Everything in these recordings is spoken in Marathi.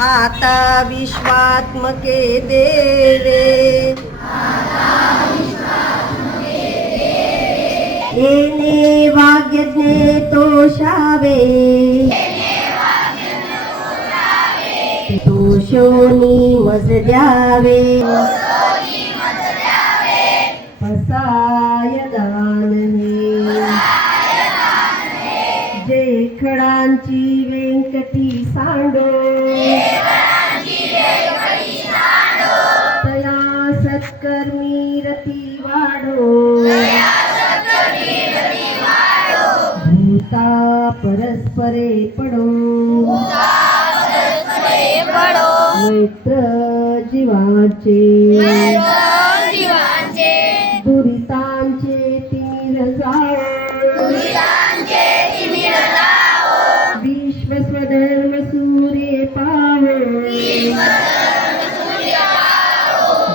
आता विश्वात्मके देवे. येणे वाग्यज्ञे तोषावे तोषोनी मज द्यावे पसाय दानने जे खडांची व्यंकटी सांडो. वाढो. भूता परस्परे पडो. मैत्र जीवाचे. दुरितांचे तिमिर जाओ विश्व स्वधर्म सूर्य पावो.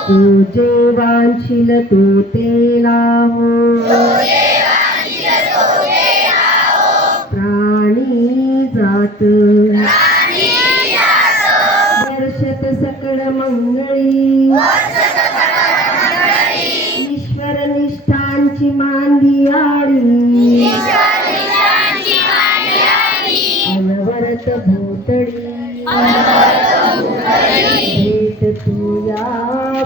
तो जे वांछिल तू ते लावो प्राणी जात. दर्शत सकळ मंगळी. ईश्वर निष्ठांची मांदी आली अनवरत भूतडी. भेट तुया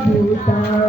भूता.